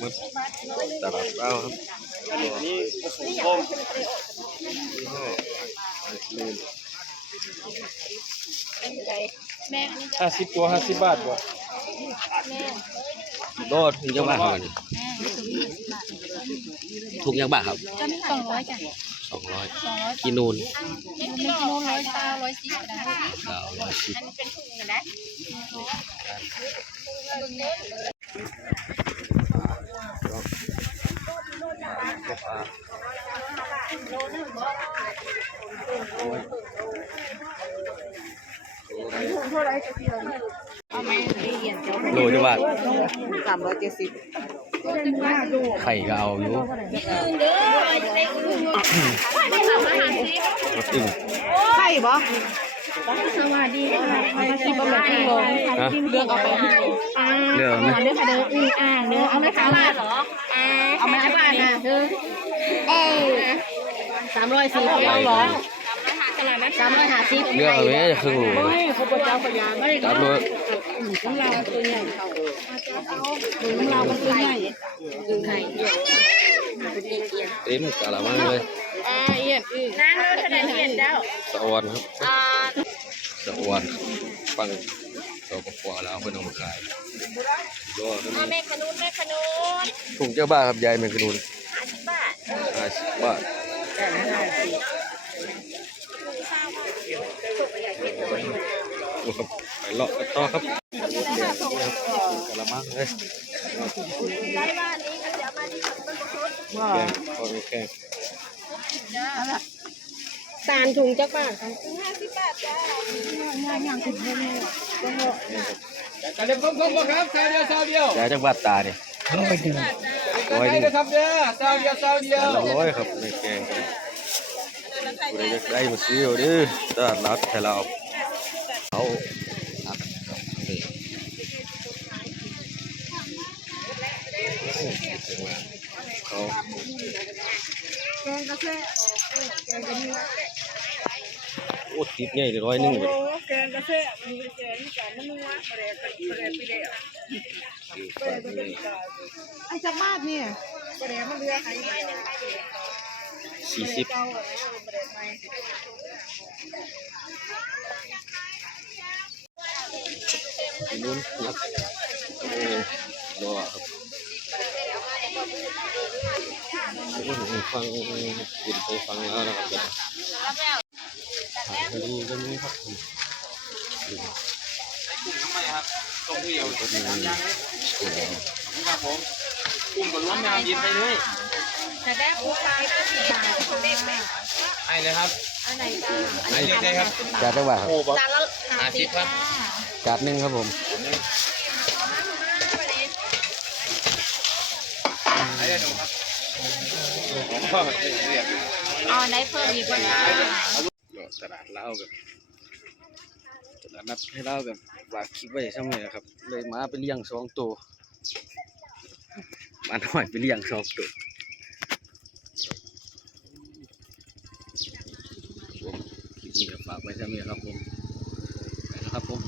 มันตลาดเป้าครับนี่โคม50 ตัว 50 บาทบ่โดดถุงยังบาทครับถุงยังบาทครับ200จ้ะกินนูน100 110ก็ได้110อันนี้เป็นถุงนะโลจะบาท370ไข่ก็เอาอยู่ไข่บ่สวัสดีค่ะ มาชิมบะหมี่กุ้งลงเลือกเอาไปเลือกไหม เด้อค่ะเด้อเด้อเอาไหมคะบาทเหรอเอาไหมบาทนะเด้อ340เอาหรอ350เลือกเอาไหมจะครึ่งโล เขาบอกเจ้าพยานจับเลย ของเราตัวใหญ่ของเราตัวใหญ่ไข่ เต็มกะละมังเลย เอียนนั่งแล้วคะแนนเห็นแล้ว สะออนครับสะออนฟังเราก็กว่าแล้วเพื่อนเอามาขายก็ แม่ขนุนถุงเจ้าบ้าครับยายแมงกะนูน50 บาท50 บาทไปเลาะกันต่อครับกะละมังเลยแกงพอมีแกง ตาลถุงจักบาท50 บาทจ้าแต่เด็กผมครับเซาเดียว ยายจักบาทตาเนี่ยร้อยเดียวครับเด้อเซาเดียว 100ครับในแกงกูได้ได้มาซื้อเอาดิตลาดนัดให้เราเอานัดเขาแกงกระแซะแกงกระเนื้อ โอ้ติดใหญ่เลย100เลย แกงกระแซะมีแกงมีการนัวแปรไปแล้วไอ้จักบาทเนี่ยแปรมันเรือไข่40นู้นนัดรอครับฟังกินไปฟังแล้วนะครับพอดีก็มีครับทำไมครับตรงที่เดียว ก็มี ครับผมกุ้งกับล้วนงามยินไปเลย จะได้ปูปลา50 บาทเด็กไหม ให้เลยครับ อันไหนจ้า ให้เลยครับ จานจังหวะครับ จานละ50 ครับ จานหนึ่งครับผม ให้ได้หนูครับเรียก อ๋อไหนเพิ่มอีกว่าจ้า ตลาดเล่ากับตลาดนัดให้เล่ากับวางคลิปไว้ใช่ไหมครับเลยมาไปเลี้ยง2 ตัวมาหน่อยไปเลี้ยง2 ตัวคลิปนี้ฝากไว้ใช่ไหมครับผมไปนะครับผม